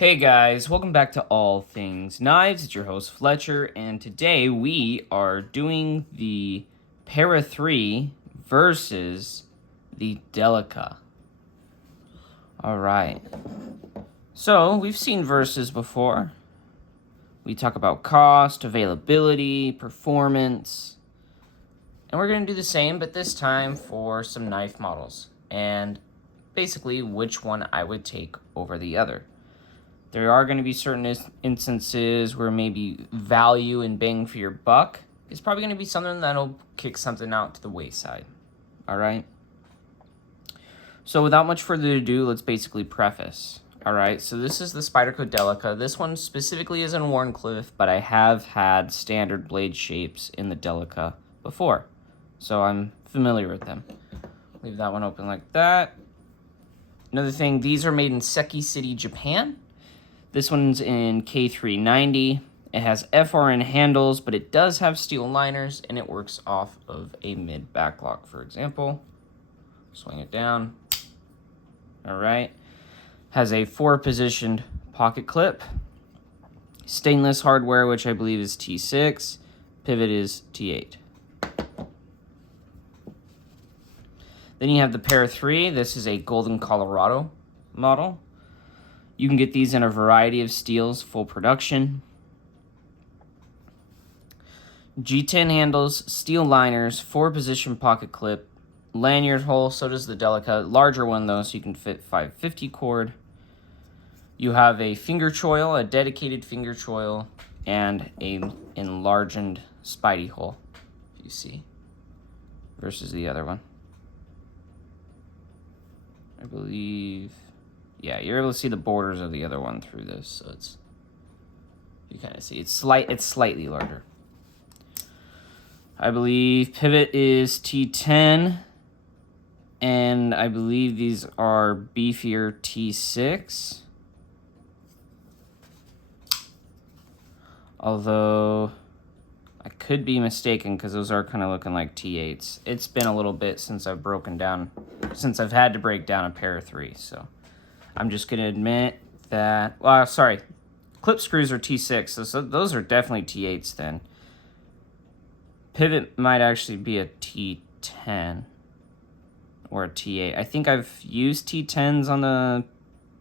Hey guys, welcome back to All Things Knives. It's your host Fletcher, and today we are doing the Para 3 versus the Delica. Alright, so we've seen versus before. We talk about cost, availability, performance, and we're going to do the same, but this time for some knife models, and basically which one I would take over the other. There are going to be certain instances where maybe value and bang for your buck is probably going to be something that'll kick something out to the wayside. All right? So without much further ado, let's basically preface. All right? So this is the Spyderco Delica. This one specifically is in Wharncliffe, but I have had standard blade shapes in the Delica before. So I'm familiar with them. Leave that one open like that. Another thing, these are made in Seki City, Japan. This one's in K390. It has FRN handles, but it does have steel liners, and it works off of a mid backlock, for example. Swing it down. All right. Has a 4-positioned pocket clip. Stainless hardware, which I believe is T6. Pivot is T8. Then you have the Para 3. This is a Golden Colorado model. You can get these in a variety of steels, full production. G10 handles, steel liners, 4-position pocket clip, lanyard hole, so does the Delica. Larger one though, so you can fit 550 cord. You have a finger choil, a dedicated finger choil, and a enlarged Spidey hole, if you see, versus the other one. I believe... yeah, you're able to see the borders of the other one through this, so it's, you kind of see it's slightly larger. I believe pivot is T10, and I believe these are beefier T6. Although I could be mistaken because those are kind of looking like T8s. It's been a little bit since I've had to break down a Para 3, so I'm just going to admit that... well, sorry. Clip screws are T6, so those are definitely T8s then. Pivot might actually be a T10 or a T8. I think I've used T10s on the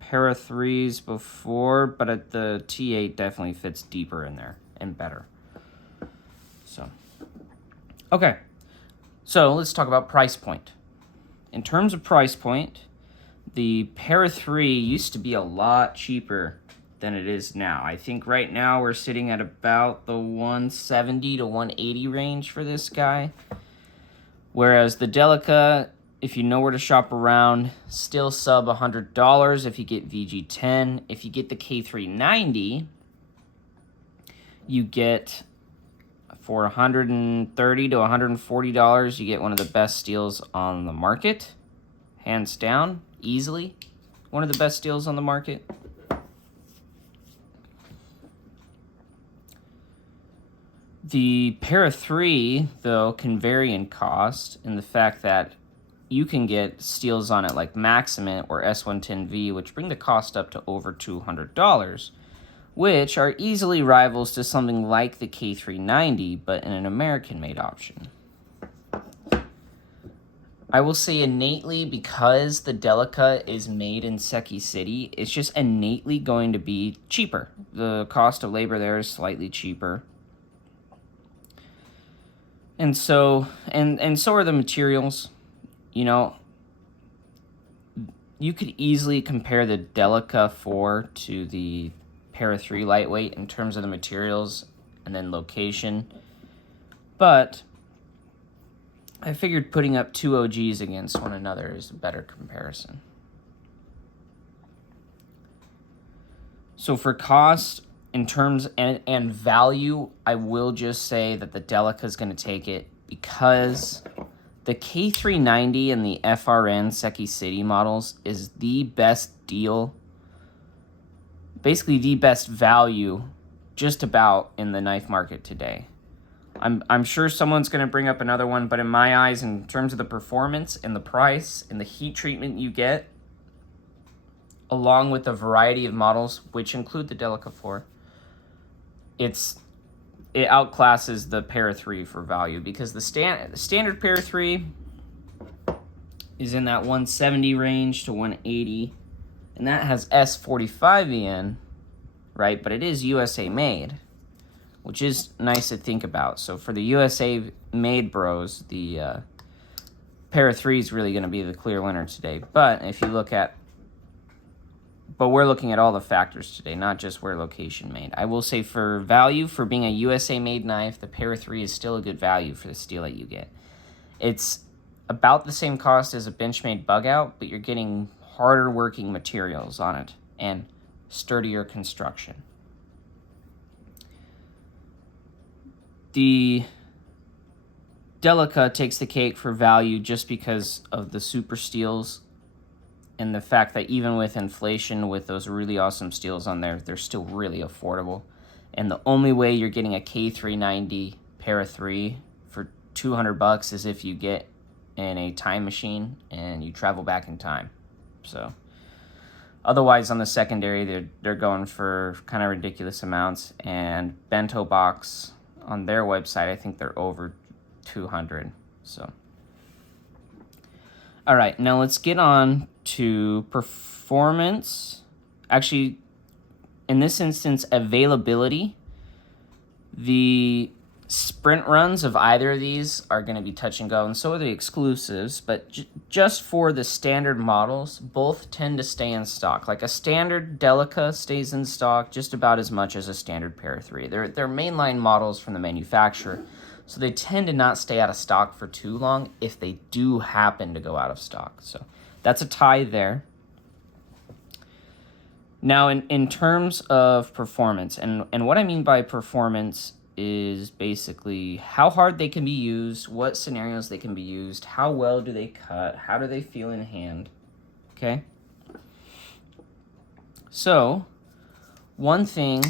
Para 3s before, but the T8 definitely fits deeper in there and better. So, okay. So let's talk about price point. In terms of price point, the Para 3 used to be a lot cheaper than it is now. I think right now we're sitting at about the 170 to 180 range for this guy. Whereas the Delica, if you know where to shop around, still sub $100 if you get VG10. If you get the K390, you get for $130 to $140, you get one of the best steels on the market. Hands down. Easily one of the best deals on the market. The Para 3, though, can vary in cost in the fact that you can get steels on it like Maximate or S110V, which bring the cost up to over $200, which are easily rivals to something like the K390, but in an American-made option. I will say innately, because the Delica is made in Seki City, it's just innately going to be cheaper. The cost of labor there is slightly cheaper. And so are the materials. You know, you could easily compare the Delica 4 to the Para 3 lightweight in terms of the materials and then location. But I figured putting up two OGs against one another is a better comparison. So for cost, in terms and value, I will just say that the Delica is going to take it because the K390 and the FRN Seki City models is the best deal, basically the best value just about in the knife market today. I'm sure someone's going to bring up another one, but in my eyes, in terms of the performance and the price and the heat treatment you get, along with a variety of models, which include the Delica 4, it outclasses the Para 3 for value, because the standard Para 3 is in that 170 range to 180, and that has S45 right? But it is USA made, which is nice to think about. So for the USA made bros, the Para 3 is really going to be the clear winner today. But if you look at, we're looking at all the factors today, not just where location made. I will say for value, for being a USA made knife, the Para 3 is still a good value for the steel that you get. It's about the same cost as a Benchmade bug out, but you're getting harder working materials on it and sturdier construction. The Delica takes the cake for value just because of the super steels and the fact that even with inflation, with those really awesome steels on there, they're still really affordable. And the only way you're getting a K390 Para 3 for $200 is if you get in a time machine and you travel back in time. So otherwise on the secondary, they're going for kind of ridiculous amounts. And Bento Box on their website, I think they're over 200. So all right, now let's get on to performance. Actually, in this instance, availability. The sprint runs of either of these are going to be touch and go, and so are the exclusives, but just for the standard models, both tend to stay in stock. Like a standard Delica stays in stock just about as much as a standard Para 3. They're mainline models from the manufacturer, so they tend to not stay out of stock for too long if they do happen to go out of stock. So that's a tie there. Now, in terms of performance, and what I mean by performance is basically how hard they can be used, what scenarios they can be used, how well do they cut, how do they feel in hand, okay? So, one thing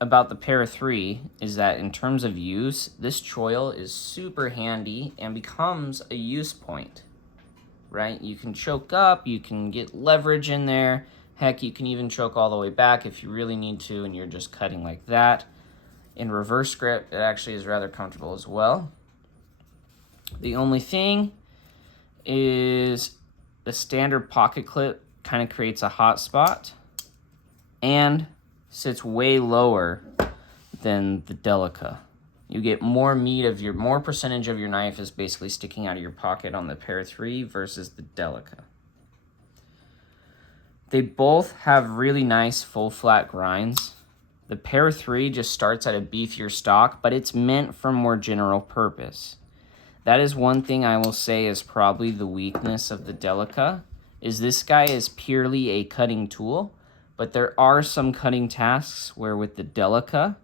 about the Para 3 is that in terms of use, this choil is super handy and becomes a use point, right? You can choke up, you can get leverage in there, heck, you can even choke all the way back if you really need to and you're just cutting like that. In reverse grip, it actually is rather comfortable as well. The only thing is the standard pocket clip kind of creates a hot spot and sits way lower than the Delica. You get more more percentage of your knife is basically sticking out of your pocket on the Para 3 versus the Delica. They both have really nice full flat grinds. The Para 3 just starts at a beefier stock, but it's meant for more general purpose. That is one thing I will say is probably the weakness of the Delica, is this guy is purely a cutting tool, but there are some cutting tasks where with the Delica,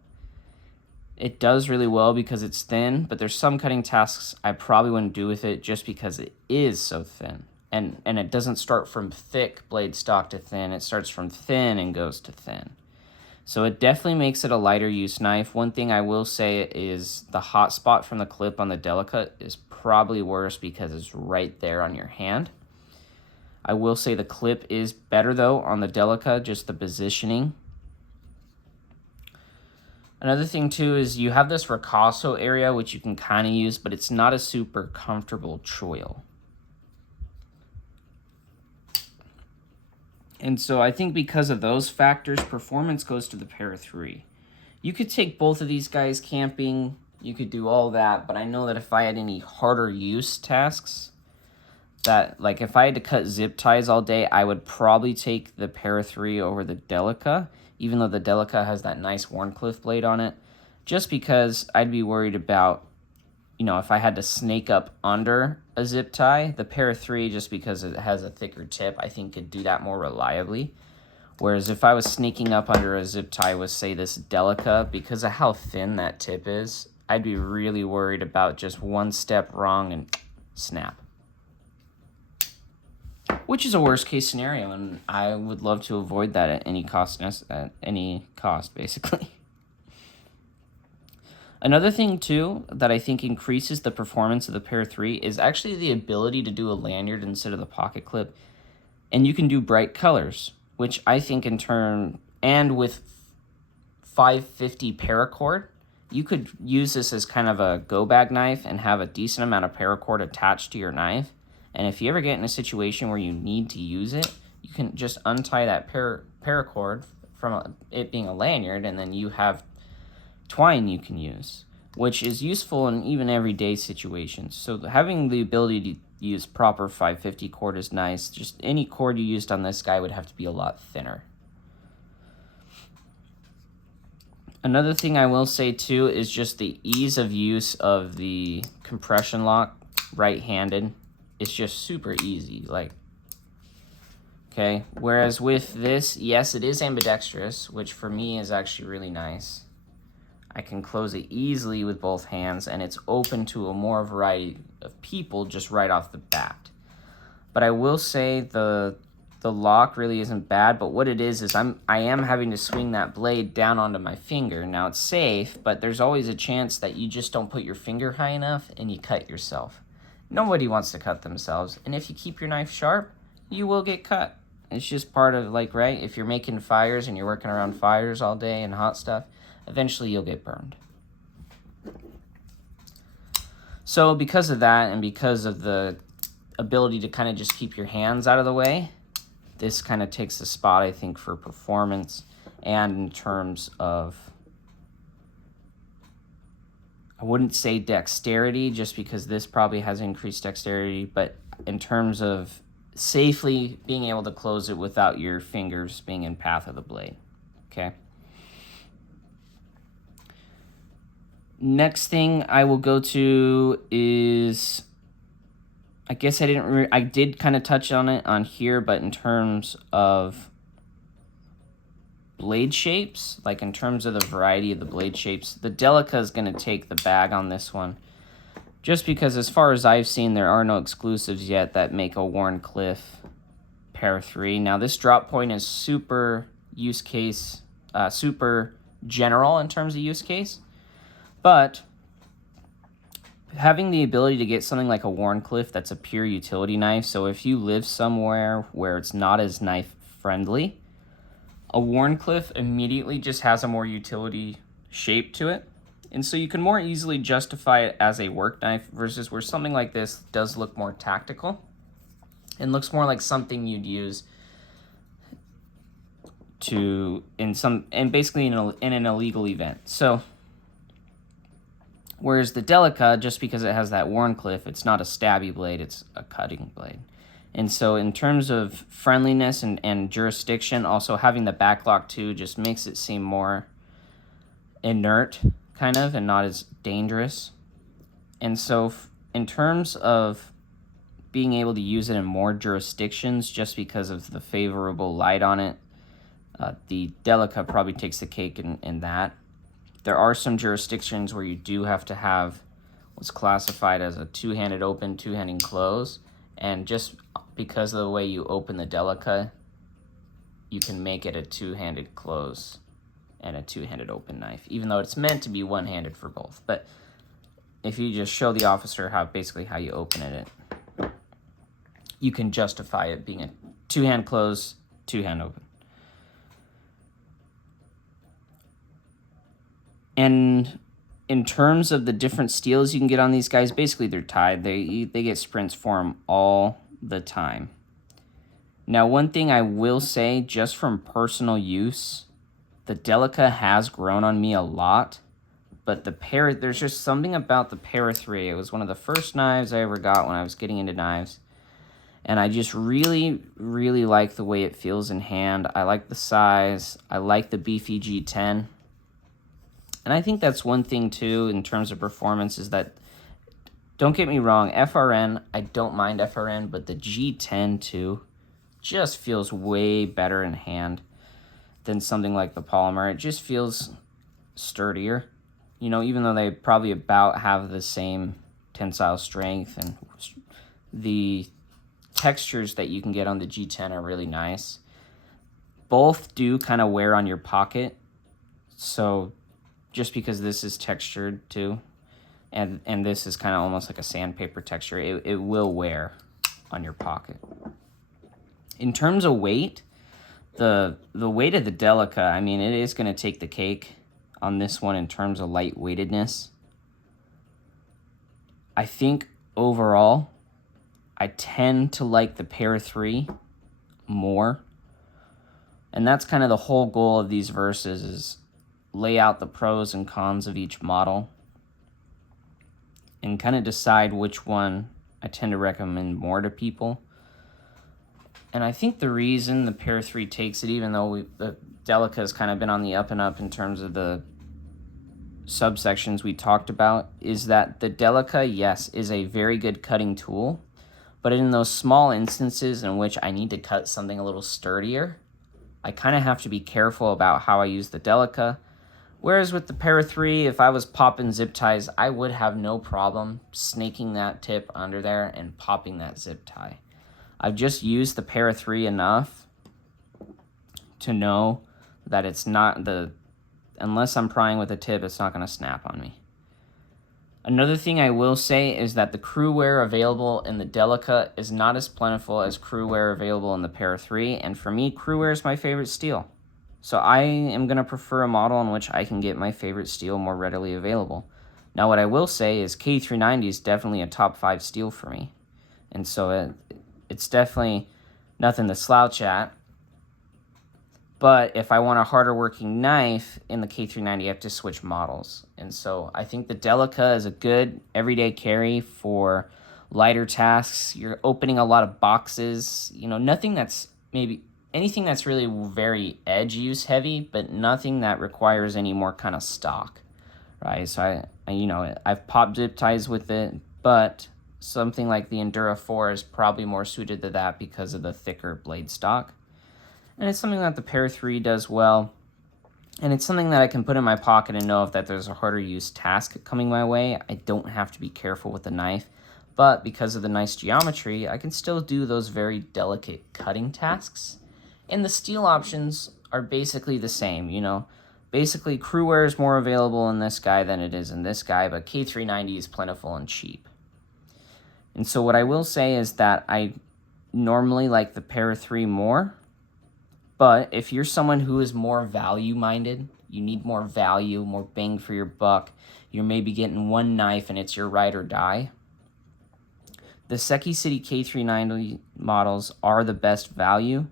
it does really well because it's thin, but there's some cutting tasks I probably wouldn't do with it just because it is so thin. And it doesn't start from thick blade stock to thin, it starts from thin and goes to thin. So it definitely makes it a lighter use knife. One thing I will say is the hot spot from the clip on the Delica is probably worse because it's right there on your hand. I will say the clip is better though on the Delica, just the positioning. Another thing too is you have this ricasso area which you can kind of use, but it's not a super comfortable choil. And so I think because of those factors, performance goes to the Para 3. You could take both of these guys camping, you could do all that, but I know that if I had any harder use tasks, that like if I had to cut zip ties all day, I would probably take the Para 3 over the Delica, even though the Delica has that nice Wharncliffe blade on it, just because I'd be worried about, you know, if I had to snake up under a zip tie, the Para 3, just because it has a thicker tip, I think could do that more reliably. Whereas if I was sneaking up under a zip tie with, say, this Delica, because of how thin that tip is, I'd be really worried about just one step wrong and snap. Which is a worst case scenario, and I would love to avoid that at any cost, basically. Another thing, too, that I think increases the performance of the Para 3 is actually the ability to do a lanyard instead of the pocket clip. And you can do bright colors, which I think in turn, and with 550 paracord, you could use this as kind of a go bag knife and have a decent amount of paracord attached to your knife. And if you ever get in a situation where you need to use it, you can just untie that paracord from it being a lanyard, and then you have twine you can use, which is useful in even everyday situations. So having the ability to use proper 550 cord is nice. Just any cord you used on this guy would have to be a lot thinner. Another thing I will say too is just the ease of use of the compression lock right-handed. It's just super easy, like, okay? Whereas with this, yes, it is ambidextrous, which for me is actually really nice. I can close it easily with both hands, and it's open to a more variety of people just right off the bat. But I will say the lock really isn't bad, but what it is I am having to swing that blade down onto my finger. Now it's safe, but there's always a chance that you just don't put your finger high enough and you cut yourself. Nobody wants to cut themselves, and if you keep your knife sharp, you will get cut. It's just part of, like, right? If you're making fires and you're working around fires all day and hot stuff, eventually you'll get burned. So because of that, and because of the ability to kind of just keep your hands out of the way, this kind of takes the spot, I think, for performance and in terms of, I wouldn't say dexterity, just because this probably has increased dexterity, but in terms of safely being able to close it without your fingers being in path of the blade, okay? Next thing I will go to is, I guess I did kind of touch on it on here, but in terms of blade shapes, like in terms of the variety of the blade shapes, the Delica is going to take the bag on this one, just because as far as I've seen, there are no exclusives yet that make a Wharncliffe Para 3. Now this drop point is super super general in terms of use case, but having the ability to get something like a Wharncliffe that's a pure utility knife, so if you live somewhere where it's not as knife friendly, a Wharncliffe immediately just has a more utility shape to it, and so you can more easily justify it as a work knife versus where something like this does look more tactical and looks more like something you'd use basically in an illegal event. So whereas the Delica, just because it has that Wharncliffe, it's not a stabby blade, it's a cutting blade. And so in terms of friendliness and jurisdiction, also having the backlock too just makes it seem more inert, kind of, and not as dangerous. And so in terms of being able to use it in more jurisdictions, just because of the favorable light on it, the Delica probably takes the cake in that. There are some jurisdictions where you do have to have what's classified as a two-handed open, two-handed close, and just because of the way you open the Delica, you can make it a two-handed close and a two-handed open knife, even though it's meant to be one-handed for both. But if you just show the officer basically how you open it, you can justify it being a two-hand close, two-hand open. And in terms of the different steels you can get on these guys, basically they're tied. They get sprints for them all the time. Now, one thing I will say, just from personal use, the Delica has grown on me a lot, but there's just something about the Para 3. It was one of the first knives I ever got when I was getting into knives, and I just really, really like the way it feels in hand. I like the size. I like the beefy G10. And I think that's one thing, too, in terms of performance, is that, don't get me wrong, FRN, I don't mind FRN, but the G10, too, just feels way better in hand than something like the polymer. It just feels sturdier, you know, even though they probably about have the same tensile strength, and the textures that you can get on the G10 are really nice. Both do kind of wear on your pocket, so just because this is textured too, and this is kind of almost like a sandpaper texture, it will wear on your pocket. In terms of weight, the weight of the Delica, I mean, it is going to take the cake on this one in terms of lightweightedness. I think overall, I tend to like the Para 3 more. And that's kind of the whole goal of these verses, is lay out the pros and cons of each model and kind of decide which one I tend to recommend more to people. And I think the reason the Para 3 takes it, even though the Delica has kind of been on the up and up in terms of the subsections we talked about, is that the Delica, yes, is a very good cutting tool, but in those small instances in which I need to cut something a little sturdier, I kind of have to be careful about how I use the Delica. Whereas with the Para 3, if I was popping zip ties, I would have no problem snaking that tip under there and popping that zip tie. I've just used the Para 3 enough to know that it's not unless I'm prying with a tip, it's not going to snap on me. Another thing I will say is that the crew wear available in the Delica is not as plentiful as crew wear available in the Para 3, and for me, crew wear is my favorite steel. So I am going to prefer a model in which I can get my favorite steel more readily available. Now what I will say is K390 is definitely a top 5 steel for me, and so it's definitely nothing to slouch at. But if I want a harder working knife in the K390, I have to switch models. And so I think the Delica is a good everyday carry for lighter tasks. You're opening a lot of boxes, you know, anything that's really very edge use heavy, but nothing that requires any more kind of stock, right? So I've popped zip ties with it, but something like the Endura 4 is probably more suited to that because of the thicker blade stock. And it's something that the Para 3 does well. And it's something that I can put in my pocket and know if that there's a harder use task coming my way, I don't have to be careful with the knife. But because of the nice geometry, I can still do those very delicate cutting tasks. And the steel options are basically the same, you know. Basically, crew wear is more available in this guy than it is in this guy, but K390 is plentiful and cheap. And so what I will say is that I normally like the Para 3 more. But if you're someone who is more value-minded, you need more value, more bang for your buck, you're maybe getting one knife and it's your ride or die, the Seki City K390 models are the best value.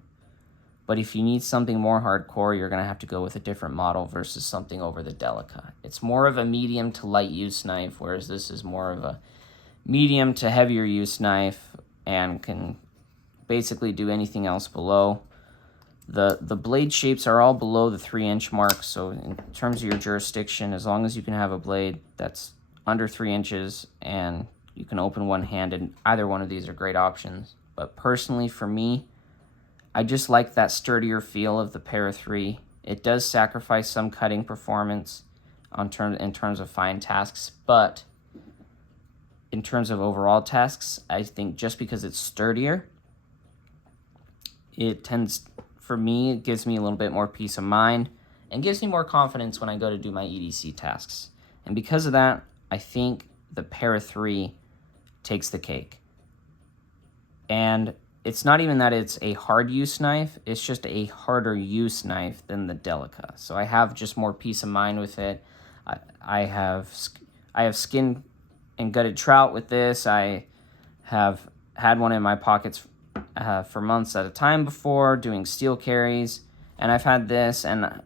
But if you need something more hardcore, you're going to have to go with a different model versus something over the Delica. It's more of a medium to light use knife, whereas this is more of a medium to heavier use knife and can basically do anything else below. The blade shapes are all below the 3-inch mark, so in terms of your jurisdiction, as long as you can have a blade that's under 3 inches and you can open one-handed, either one of these are great options. But personally, for me, I just like that sturdier feel of the Para 3. It does sacrifice some cutting performance in terms of fine tasks, but in terms of overall tasks, I think just because it's sturdier, for me, it gives me a little bit more peace of mind and gives me more confidence when I go to do my EDC tasks. And because of that, I think the Para 3 takes the cake. And it's not even that it's a hard use knife, it's just a harder use knife than the Delica. So I have just more peace of mind with it. I have skin and gutted trout with this. I have had one in my pockets for months at a time before, doing steel carries, and I've had this, and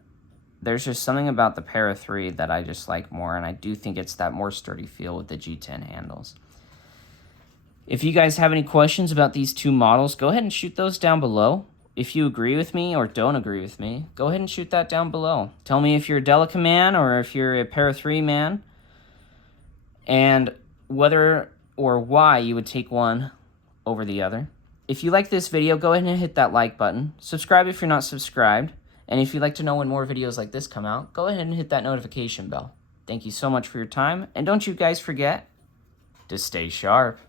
there's just something about the Para 3 that I just like more, and I do think it's that more sturdy feel with the G10 handles. If you guys have any questions about these two models, go ahead and shoot those down below. If you agree with me or don't agree with me, go ahead and shoot that down below. Tell me if you're a Delica man or if you're a Para 3 man, and whether or why you would take one over the other. If you like this video, go ahead and hit that like button. Subscribe if you're not subscribed. And if you'd like to know when more videos like this come out, go ahead and hit that notification bell. Thank you so much for your time. And don't you guys forget to stay sharp.